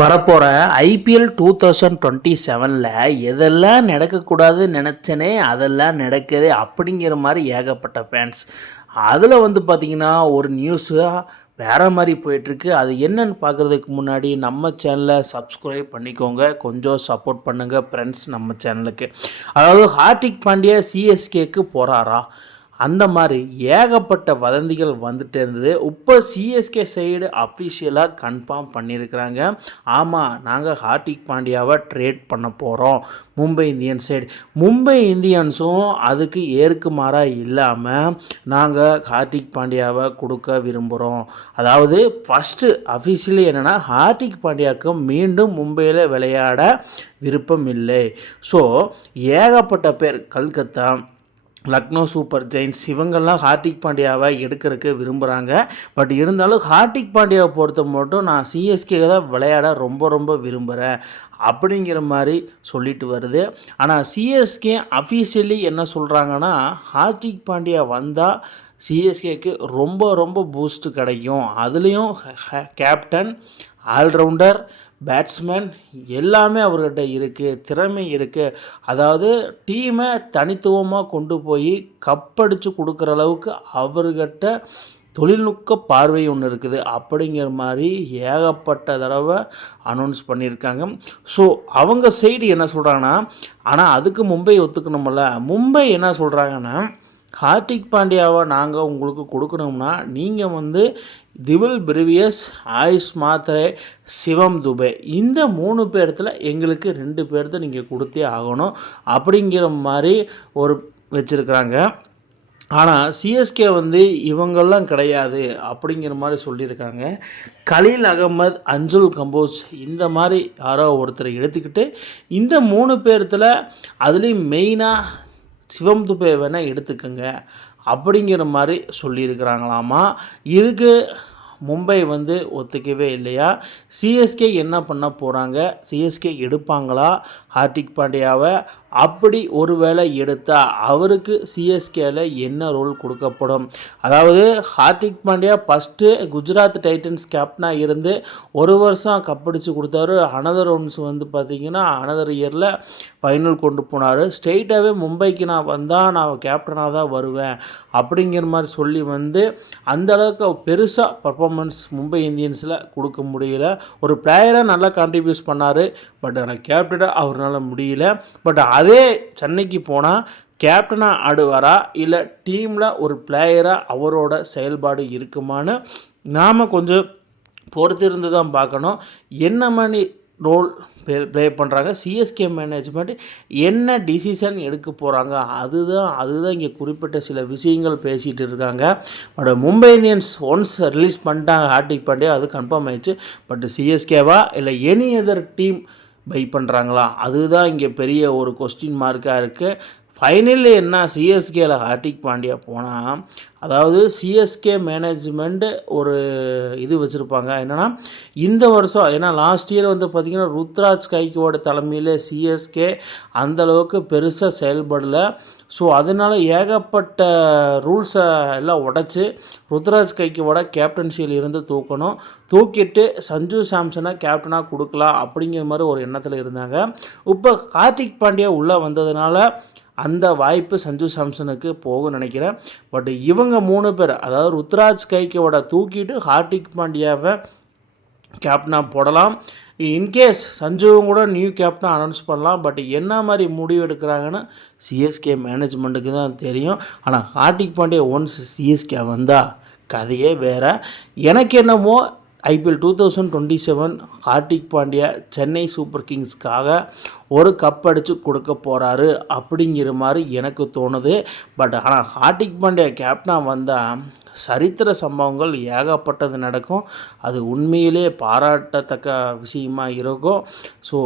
வரப்போகிற ஐபிஎல் 2027 எதெல்லாம் நடக்கக்கூடாதுன்னு நினச்சனே அதெல்லாம் நடக்குது அப்படிங்கிற மாதிரி ஏகப்பட்ட ஃபேன்ஸ். அதில் பார்த்திங்கன்னா ஒரு நியூஸாக வேறு மாதிரி போயிட்டுருக்கு. அது என்னன்னு பார்க்குறதுக்கு முன்னாடி நம்ம சேனலை சப்ஸ்கிரைப் பண்ணிக்கோங்க, கொஞ்சம் சப்போர்ட் பண்ணுங்கள் ஃப்ரெண்ட்ஸ் நம்ம சேனலுக்கு. அதாவது ஹார்திக் பாண்டியா சிஎஸ்கேக்கு போகிறாரா, அந்த மாதிரி ஏகப்பட்ட வதந்திகள் வந்துட்டு இருந்தது. இப்போ சிஎஸ்கே சைடு அஃபிஷியலாக கன்ஃபார்ம் பண்ணியிருக்கிறாங்க. ஆமாம், நாங்கள் ஹார்திக் பாண்டியாவை ட்ரேட் பண்ண போகிறோம். மும்பை இந்தியன்ஸ் சைடு, மும்பை இந்தியன்ஸும் அதுக்கு ஏற்குமாறாக இல்லாமல் நாங்கள் ஹார்திக் பாண்டியாவை கொடுக்க விரும்புகிறோம். அதாவது ஃபஸ்ட்டு அஃபிஷியலி என்னென்னா, ஹார்திக் பாண்டியாவுக்கு மீண்டும் மும்பையில் விளையாட விருப்பம் இல்லை. ஸோ ஏகப்பட்ட பேர் கல்கத்தா, லக்னோ சூப்பர் ஜெயின்ஸ் இவங்கெல்லாம் ஹார்திக் பாண்டியாவை எடுக்கிறதுக்கு விரும்புகிறாங்க. பட் இருந்தாலும் ஹார்திக் பாண்டியாவை பொறுத்த மட்டும் நான் சிஎஸ்கே தான் விளையாட ரொம்ப விரும்புகிறேன் அப்படிங்கிற மாதிரி சொல்லிட்டு வருது. ஆனால் சிஎஸ்கே அஃபீஷியலி என்ன சொல்கிறாங்கன்னா, ஹார்திக் பாண்டியா வந்தால் சிஎஸ்கேக்கு ரொம்ப பூஸ்ட்டு கிடைக்கும். அதுலேயும் கேப்டன், ஆல்ரவுண்டர், பேட்ஸ்மேன் எல்லாமே அவர்கிட்ட இருக்குது, திறமை இருக்குது. அதாவது டீமை தனித்துவமாக கொண்டு போய் கப்படித்து கொடுக்குற அளவுக்கு அவர்கிட்ட தொழில்நுட்ப பார்வை ஒன்று இருக்குது அப்படிங்கிற மாதிரி ஏகப்பட்ட தடவை அனௌன்ஸ் பண்ணியிருக்காங்க. ஸோ அவங்க சைடு என்ன சொல்கிறாங்கன்னா, ஆனால் அதுக்கு மும்பை ஒத்துக்கணுமில்ல. மும்பை என்ன சொல்கிறாங்கன்னா, ஹார்திக் பாண்டியாவை நாங்கள் உங்களுக்கு கொடுக்கணும்னா நீங்கள் திவில் பிரிவியஸ், ஆயுஷ் மாத்ரே, சிவம் துபே இந்த 3 பேர்த்தில் எங்களுக்கு 2 பேர்த்த நீங்கள் கொடுத்தே ஆகணும் அப்படிங்கிற மாதிரி ஒரு வச்சுருக்கிறாங்க. ஆனால் சிஎஸ்கே இவங்கெல்லாம் கிடையாது அப்படிங்கிற மாதிரி சொல்லியிருக்காங்க. கலீல் அகமது, அஞ்சுல் கம்போஸ் இந்த மாதிரி யாரோ ஒருத்தரை எடுத்துக்கிட்டு இந்த 3 பேர்த்தில் அதுலேயும் மெயினாக சிவம் துபே வேணால் எடுத்துக்கோங்க அப்படிங்கிற மாதிரி சொல்லியிருக்கிறாங்களாமா. இதுக்கு மும்பை ஒத்துக்கவே இல்லையா. சிஎஸ்கே என்ன பண்ண போகிறாங்க, சிஎஸ்கே எடுப்பாங்களா ஹார்திக் பாண்டியாவை? அப்படி ஒரு வேளை எடுத்தால் அவருக்கு சிஎஸ்கேல என்ன ரோல் கொடுக்கப்படும்? அதாவது ஹார்திக் பாண்டியா ஃபஸ்ட்டு குஜராத் டைட்டன்ஸ் கேப்டனாக இருந்து 1 வருஷம் கப்படிச்சு கொடுத்தாரு. அனதர் ஒன்ஸ் பார்த்திங்கன்னா அனதர் இயரில் ஃபைனல் கொண்டு போனார். ஸ்ட்ரெயிட்டாகவே மும்பைக்கு நான் வந்தால் நான் கேப்டனாக தான் வருவேன் அப்படிங்கிற மாதிரி சொல்லி அந்தளவுக்கு பெருசாக பர்ஃபார்மன்ஸ் மும்பை இந்தியன்ஸில் கொடுக்க முடியல. ஒரு பிளேயராக நல்லா கான்ட்ரிபியூஸ் பண்ணார், பட் ஆனால் கேப்டனாக அவரால் முடியல. பட் அதே சென்னைக்கு போனால் கேப்டனாக ஆடுவாரா இல்லை டீமில் ஒரு பிளேயராக அவரோட செயல்பாடு இருக்குமான்னு நாம் கொஞ்சம் பொறுத்திருந்து தான் பார்க்கணும். என்ன மாதிரி ரோல் ப்ளே பண்ணுறாங்க, சிஎஸ்கே மேனேஜ்மெண்ட் என்ன டிசிஷன் எடுக்க போகிறாங்க, அதுதான் இங்கே குறிப்பிட்ட சில விஷயங்கள் பேசிகிட்டு இருக்காங்க. But Mumbai Indians once release பண்ணிட்டாங்க ஹார்திக் பாண்டியா, அது கன்ஃபார்ம் ஆயிடுச்சு. பட் சிஎஸ்கேவா இல்லை எனி அதர் டீம் பை பண்ணுறாங்களா, அதுதான் இங்கே பெரிய ஒரு கொஸ்டின் மார்க்காக இருக்குது. ஃபைனலில் என்ன, சிஎஸ்கேல ஹார்திக் பாண்டியா போனால், அதாவது சிஎஸ்கே மேனேஜ்மெண்ட்டு ஒரு இது வச்சுருப்பாங்க என்னென்னா, இந்த வருஷம் ஏன்னா லாஸ்ட் இயர் பார்த்திங்கன்னா ருத்ராஜ் கைக்கோட தலைமையில் சிஎஸ்கே அந்தளவுக்கு பெருசாக செயல்படலை. ஸோ அதனால் ஏகப்பட்ட ரூல்ஸை எல்லாம் உடச்சி ருத்ராஜ் கைக்கோட கேப்டன்சியில் இருந்து தூக்கிட்டு சஞ்சு சாம்சனை கேப்டனாக கொடுக்கலாம் அப்படிங்கிற மாதிரி ஒரு எண்ணத்தில் இருந்தாங்க. இப்போ ஹார்திக் பாண்டியா உள்ளே வந்ததுனால அந்த வாய்ப்பு சஞ்சு சாம்சனுக்கு போகும் நினைக்கிறேன். பட் இவங்க 3 பேர், அதாவது ருத்ராஜ் கைக்கோட தூக்கிட்டு ஹார்திக் பாண்டியாவை கேப்டனாக போடலாம். இன்கேஸ் சஞ்சுவும் கூட நியூ கேப்டனாக அனௌன்ஸ் பண்ணலாம். பட் என்ன மாதிரி முடிவு எடுக்கிறாங்கன்னு சிஎஸ்கே மேனேஜ்மெண்ட்டுக்கு தான் தெரியும். ஆனால் ஹார்திக் பாண்டியா ஒன்ஸ் சிஎஸ்கே வந்தால் கதையே வேறு. எனக்கு என்னமோ ஐபிஎல் 2027 ஹார்திக் பாண்டியா சென்னை சூப்பர் கிங்ஸ்க்காக ஒரு கப் அடித்து கொடுக்க போகிறாரு அப்படிங்கிற மாதிரி எனக்கு தோணுது. பட் ஆனால் ஹார்திக் பாண்டியா கேப்டனாக வந்தால் சரித்திர சம்பவங்கள் ஏகப்பட்டது நடக்கும். அது உண்மையிலே பாராட்டத்தக்க விஷயமாக இருக்கும். ஸோ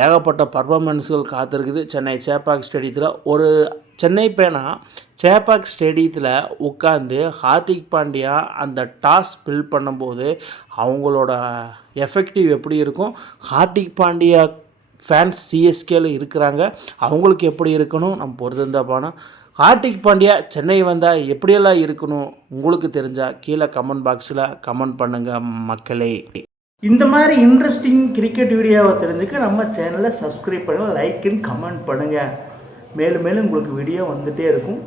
ஏகப்பட்ட பர்ஃபார்மன்ஸுகள் காத்திருக்குது. சென்னை சேப்பாக் ஸ்டேடியத்தில் ஒரு சென்னை பேனா சேப்பாக் ஸ்டேடியத்தில் உட்காந்து ஹார்திக் பாண்டியா அந்த டாஸ் பில் பண்ணும்போது அவங்களோட எஃபெக்டிவ் எப்படி இருக்கும், ஹார்திக் பாண்டியா ஃபேன்ஸ் சிஎஸ்கேல இருக்கிறாங்க அவங்களுக்கு எப்படி இருக்கணும் நம்ம பொறுத்திருந்தாப்பான. ஹார்திக் பாண்டியா சென்னை வந்தால் எப்படியெல்லாம் இருக்கணும் உங்களுக்கு தெரிஞ்சால் கீழே கமெண்ட் பாக்ஸில் கமெண்ட் பண்ணுங்கள் மக்களே. இந்த மாதிரி இன்ட்ரெஸ்டிங் கிரிக்கெட் வீடியோவை தெரிஞ்சுக்க நம்ம சேனலை சப்ஸ்கிரைப் பண்ணுங்கள், லைக் அண்ட் கமெண்ட் பண்ணுங்கள். மேலும் மேலும் உங்களுக்கு வீடியோ வந்துகிட்டே இருக்கும்.